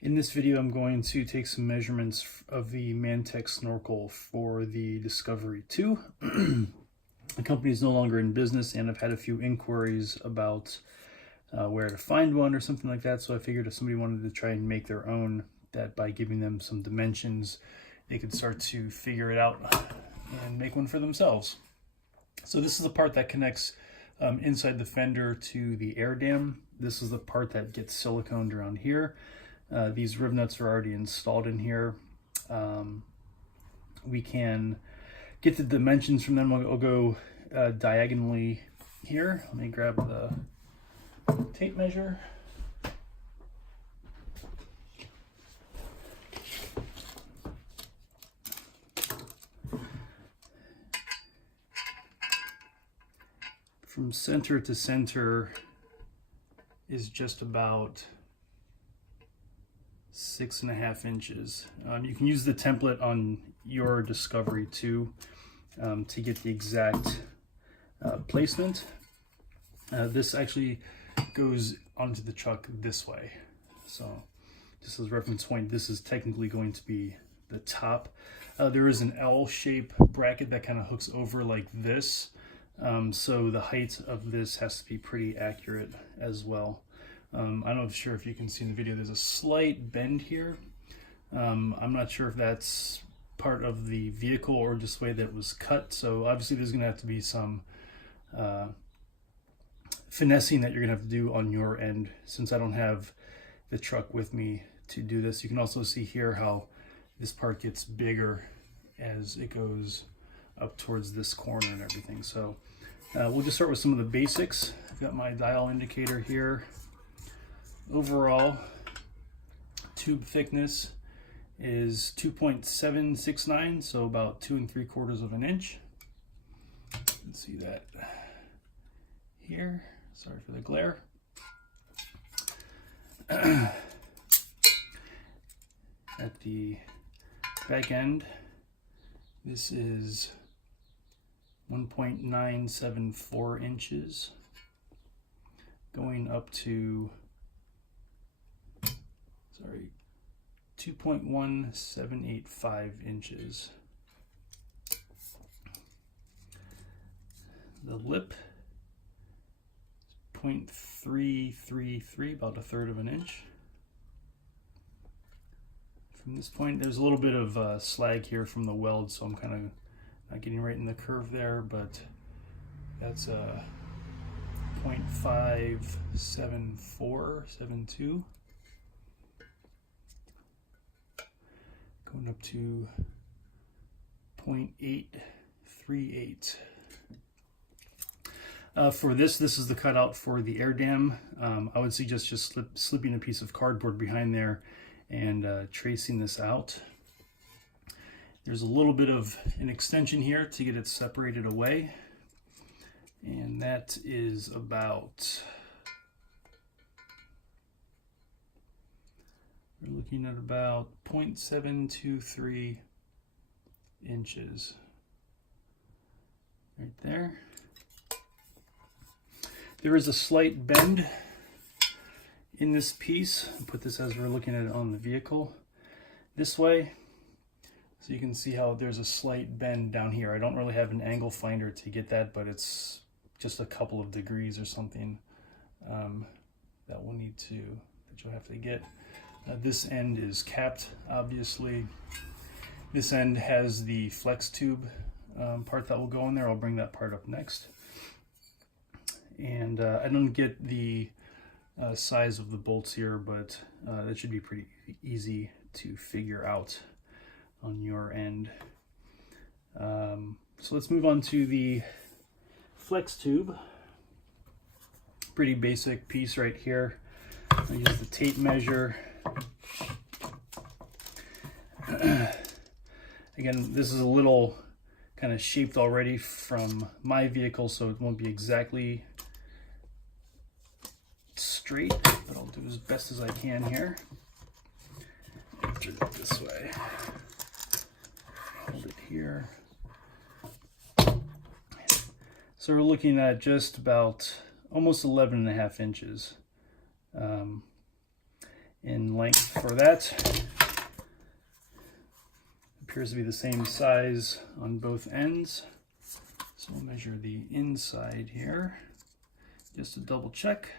In this video, I'm going to take some measurements of the Mantec Snorkel for the Discovery 2. The company is no longer in business, and I've had a few inquiries about where to find one or something like that, so I figured if somebody wanted to try and make their own, that by giving them some dimensions, they could start to figure it out and make one for themselves. So this is the part that connects inside the fender to the air dam. This is the part that gets siliconed around here. These rib nuts are already installed in here. We can get the dimensions from them. I'll go diagonally here. Let me grab the tape measure. From center to center is just about 6.5 inches. You can use the template on your Discovery 2 to get the exact placement. This actually goes onto the truck this way. So just as reference point, this is technically going to be the top. There is an L-shape bracket that kind of hooks over like this. So the height of this has to be pretty accurate as well. I'm not sure if you can see in the video, there's a slight bend here. I'm not sure if that's part of the vehicle or just the way that it was cut. So obviously there's going to have to be some finessing that you're going to have to do on your end, since I don't have the truck with me to do this. You can also see here how this part gets bigger as it goes up towards this corner and everything. So we'll just start with some of the basics. I've got my dial indicator here. Overall tube thickness is 2.769, so about 2 3/4 of an inch. You can see that here. Sorry for the glare. At the back end, this is 1.974 inches, going up to 2.1785 inches. The lip is 0.333, about 1/3 of an inch. From this point, there's a little bit of slag here from the weld, so I'm kind of not getting right in the curve there, but that's a 0.57472. Going up to 0.838. For this is the cutout for the air dam. I would suggest just slipping a piece of cardboard behind there and tracing this out. There's a little bit of an extension here to get it separated away, and that is about, we're looking at about 0.723 inches right there. There is a slight bend in this piece. I'll put this as we're looking at it on the vehicle this way. So you can see how there's a slight bend down here. I don't really have an angle finder to get that, but it's just a couple of degrees or something that you'll have to get. This end is capped, obviously. This end has the flex tube part that will go in there. I'll bring that part up next. And I don't get the size of the bolts here, but that should be pretty easy to figure out on your end. So let's move on to the flex tube. Pretty basic piece right here. I use the tape measure. Again, this is a little kind of shaped already from my vehicle, so it won't be exactly straight, but I'll do as best as I can here. Put it this way. Hold it here. So we're looking at just about almost 11.5 inches. in length for that. Appears to be the same size on both ends. So we'll measure the inside here just to double check.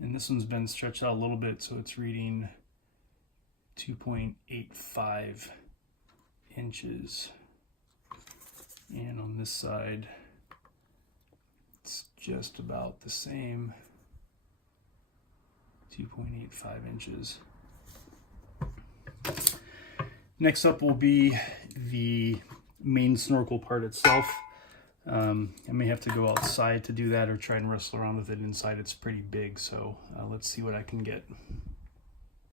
And this one's been stretched out a little bit, so it's reading 2.85 inches. And on this side, it's just about the same, 2.85 inches. Next up will be the main snorkel part itself. I may have to go outside to do that or try and wrestle around with it inside. It's pretty big, so let's see what I can get.